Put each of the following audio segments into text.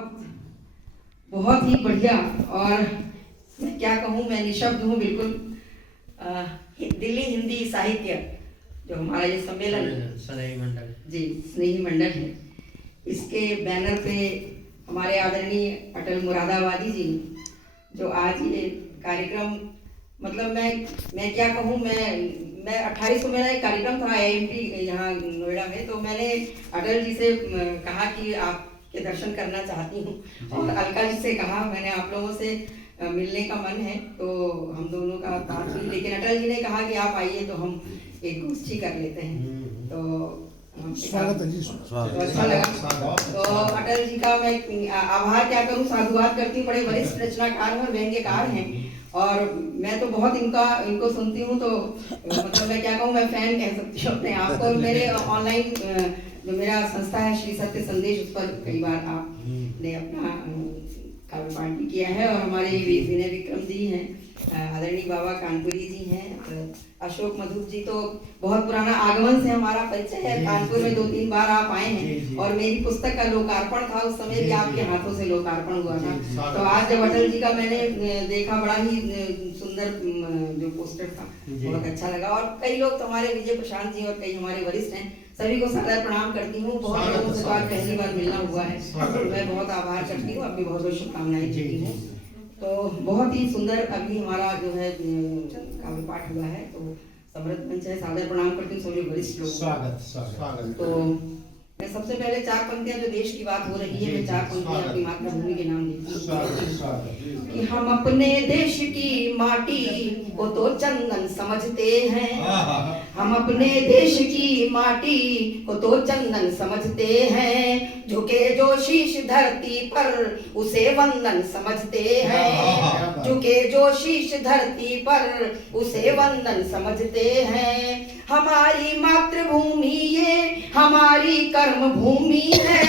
बहुत बहुत ही बढ़िया। और मैं क्या कहूँ, मैं निशब्द हूँ बिल्कुल। दिल्ली हिंदी साहित्य जो हमारा ये सम्मेलन स्नेही मंडल जी स्नेही मंडल है, इसके बैनर पे हमारे आदरणीय अटल मुरादाबादी जी जो आज ये कार्यक्रम, मतलब मैं क्या कहूँ, मैं 28 को मेरा एक कार्यक्रम था IIMT यहाँ नोएडा में, तो मैंने अटल जी से कहा कि आपके दर्शन करना चाहती हूँ, और अलका जी से कहा मैंने आप लोगों से मिलने का मन है, तो हम दोनों का बात हुई, लेकिन अटल जी ने कहा कि आप आइए तो हम एक गोष्ठी कर लेते हैं। तो स्वागत है जी, अच्छा लगा। तो अटल जी का मैं आभार क्या करूं, साधुवाद करती हूँ। बड़े वरिष्ठ रचनाकार हैं और व्यंग्यकार हैं, और मैं तो बहुत इनको सुनती हूँ, तो मतलब मैं क्या कहूँ, मैं फैन कह सकती हूँ अपने आप को। मेरे ऑनलाइन जो मेरा संस्था है श्री सत्य संदेश, उस पर कई बार आपने अपना काव्य पाठ भी किया है, और हमारे विनय विक्रम जी हैं, आदरणीय बाबा कानपुरी जी हैं, अशोक मधुर जी, तो बहुत पुराना आगमन से हमारा परिचय है। कानपुर में 2-3 बार आप आए हैं, और मेरी पुस्तक का लोकार्पण था, उस समय भी आपके हाथों से लोकार्पण हुआ था। तो आज जब अटल जी का मैंने देखा, बड़ा ही सुंदर जो पोस्टर था, बहुत अच्छा लगा। और कई लोग तो हमारे विजय प्रशांत जी और कई हमारे वरिष्ठ हैं, सभी को सादर प्रणाम करती हूँ। बहुत लोगों से तो आज पहली बार मिलना हुआ है, तो मैं बहुत आभार करती हूँ, अपनी बहुत बहुत शुभकामनाएं देती हूँ। तो बहुत ही सुंदर अभी हमारा जो है काव्य पाठ हुआ है, तो समृद्ध मंच है, सादर प्रणाम करती हूँ सभी वरिष्ठ लोगों को। स्वागत। तो मैं सबसे पहले 4 पंक्तियां, जो देश की बात हो रही है, मैं 4 पंक्तियां अपनी मातृभूमि के नाम देती हूँ कि हम अपने देश की माटी को तो चंदन समझते हैं, हम अपने देश की माटी को तो चंदन समझते हैं, झुके जो शीश धरती पर उसे वंदन समझते हैं, झुके जो शीश धरती पर उसे वंदन समझते हैं। हमारी मातृभूमि ये हमारी कर्म भूमि है,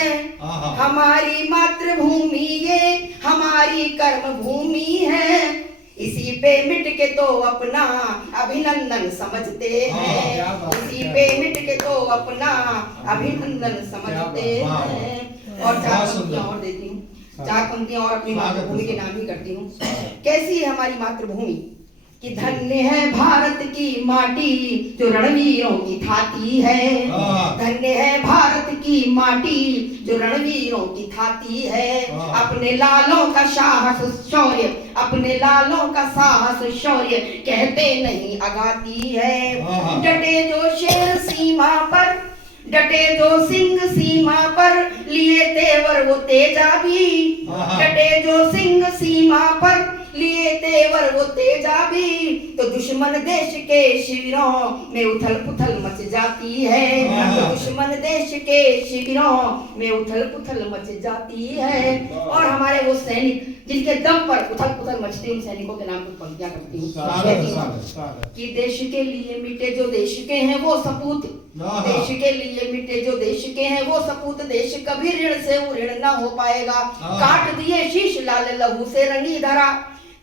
हमारी मातृभूमि ये हमारी कर्म भूमि है, इसी पे मिट के तो अपना अभिनंदन समझते हैं, इसी पे मिट के तो अपना अभिनंदन समझते हैं। और 4 पंक्तियां और देती हूँ, 4 पंक्तियां और अपनी मातृभूमि के नाम ही करती हूँ। कैसी है हमारी मातृभूमि कि धन्य है भारत की माटी जो रणवीरों की थाती है, धन्य है भारत की माटी जो रणवीरों की थाती है, अपने लालों का साहस शौर्य, अपने लालों का साहस शौर्य कहते नहीं अगाती है, डटे जो शेर सीमा पर, डटे जो सिंह सीमा पर लिए तेवर वो तेजा भी, डटे जो सिंह सीमा पर लिए तेवर वो तेजा भी, तो दुश्मन देश के शिविरों में उथल पुथल मच जाती है, तो दुश्मन देश के शिविरों में उथल पुथल मच जाती है। और हमारे वो सैनिक जिनके दम पर उथल पुथल मचती, उन सैनिकों के नाम कुछ पंक्तियां करती हूँ कि देश के लिए मिटे जो देश के हैं वो सपूत, देश के लिए मिटे जो देश के हैं वो सपूत, देश कभी ऋण से ऋण ना हो पाएगा, काट दिए शीश लाल लहू से रंगी धरा,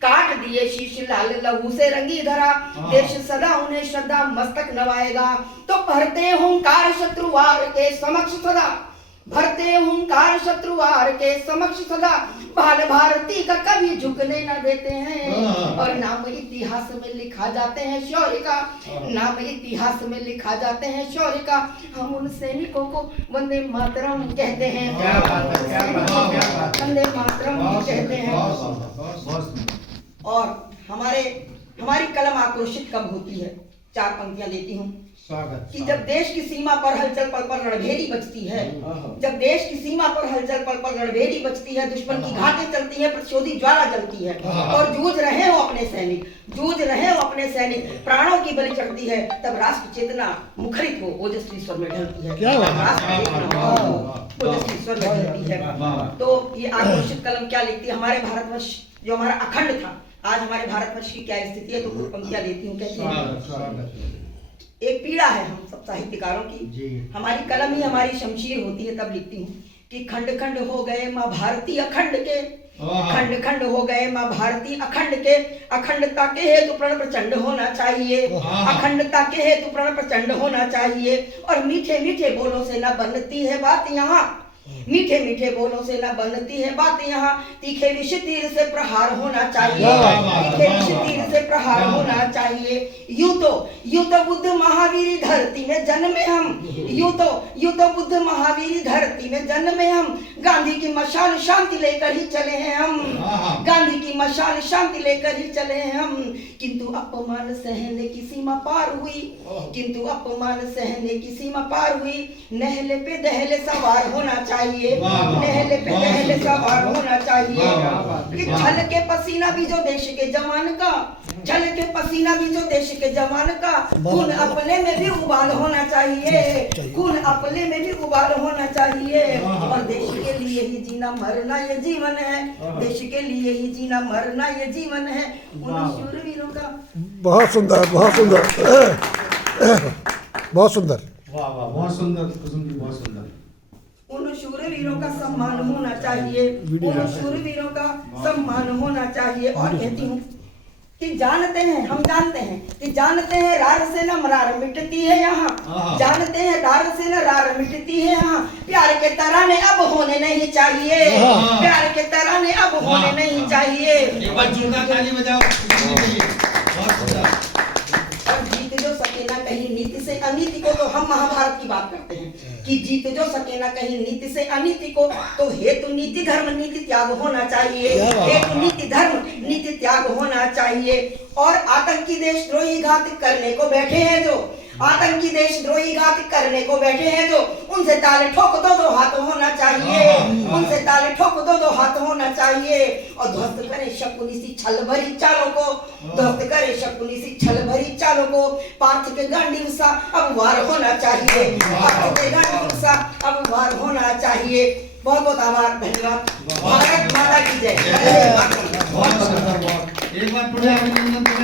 काट दिए शीश लाल लहू से रंगी धरा, देश सदा उन्हें श्रद्धा मस्तक नवाएगा, तो भरते हुंकार शत्रुवार के समक्ष सदा, भरते हुंकार शत्रुवार के समक्ष सदा, बाल भारती का कभी झुकने न देते हैं, और नाम इतिहास में लिखा जाते हैं शौर्य का, नाम इतिहास में लिखा जाते हैं शौर्य का, हम उन सैनिकों को वंदे मातरम कहते हैं, वंदे मातरम कहते हैं। और हमारी कलम आक्रोशित कब होती है, 4 पंक्तियां देती हूँ कि जब देश की सीमा पर हलचल पल पल रणभेरी बजती है, जब देश की सीमा पर हलचल पल पल रणभेरी बजती है, दुश्मन की घाटें चलती है, प्रतिशोधी ज्वाला जलती है, और जूझ रहे हो अपने सैनिक, जूझ रहे हो अपने सैनिक, प्राणों की बलि चढ़ती है, तब राष्ट्र चेतना मुखरित हो ओजस्वी स्वर में ढलती है, राष्ट्र चेतना ओजस्वी स्वर में ढलती है। तो ये आक्रोशित कलम क्या लिखती है, हमारे भारतवर्ष जो हमारा अखंड था, आज हमारे भारतवर्ष की क्या स्थिति है, तो कुछ पंक्तियां देती हूँ। कहती हैं एक पीड़ा है हम सब साहित्यकारों की, हमारी कलम ही हमारी शमशीर होती है, तब लिखती हूँ कि खंड खंड हो गए माँ भारती अखंड के, खंड खंड हो गए माँ भारती अखंड के, अखंडता के हेतु प्रण प्रचंड होना चाहिए, अखंडता के हेतु प्रण प्रचंड होना चाहिए, और मीठे मीठे बोलों से न बनती है बात यहाँ, मीठे मीठे बोलों से न बनती है बात यहाँ, तीखे विष तीर से प्रहार होना चाहिए, तीखे विष तीर से प्रहार होना चाहिए। यूं तो बुद्ध महावीर धरती में जन्मे हम, यूं तो बुद्ध महावीर धरती में जन्मे हम, गांधी की मशाल शांति लेकर ही चले हैं हम, गांधी की मशाल शांति लेकर ही चले हैं हम। किंतु अपमान सहने की सीमा पार हुई, किंतु अपमान सहने की सीमा पार हुई। नहले पे दहले सवार होना चाहिए, नहले पे दहले सवार होना चाहिए। कि छल के पसीना भी जो देश के जवान का, छल के पसीना भी जो देश के जवान का, खून अपने में भी उबाल होना चाहिए, खून अपने में भी उबाल होना चाहिए। और देश के लिए ही जीना मरना ये जीवन है, देश के लिए ही जीना मरना ये जीवन है। उन शूरवीरों का बहुत सुंदर, बहुत सुंदर, बहुत सुंदर। वाह वाह, बहुत सुंदर कुसुम जी, बहुत सुंदर। उन शूरवीरों का सम्मान होना चाहिए, उन शूरवीरों का सम्मान होना चाहिए। और कहती हूँ कि जानते हैं, हम जानते हैं कि जानते हैं रार से न मरार मिटती है यहाँ, जानते हैं रार से न रार मिटती है यहाँ। प्यार के तराने अब होने नहीं चाहिए, प्यार के तराने अब होने नहीं चाहिए। एक बार जोरदार ताली बजाओ कुसुम जी के लिए, बहुत सुंदर। और जीत जो सके ना कहीं नीति से अनीति को, तो हम महाभारत की बात करते हैं कि जीत जो सके ना कहीं नीति से अनीति को, तो हेतु नीति धर्म नीति त्याग होना चाहिए, हेतु नीति धर्म नीति त्याग होना चाहिए। और आतंकी देशद्रोही घात करने को बैठे हैं जो, आतंकी देशद्रोही घात करने को बैठे हैं जो, उनसे ताले ठोक दो हाथ होना चाहिए, उनसे ताले ठोक दो हाथ होना चाहिए। और ध्वस्त करे शकुनी सी छल भरी चालों को, ध्वस्त करे शकुनी सी छल भरी चालों को। पार्थ के गांडीव सा अब वार होना चाहिए, पार्थ के गांडीव सा अब वार होना चाहिए। बहुत बहुत आभार, धन्यवाद। भारत माता की जय। बहुत सुंदर, बहुत। एक बार पुनः अभिनंदन।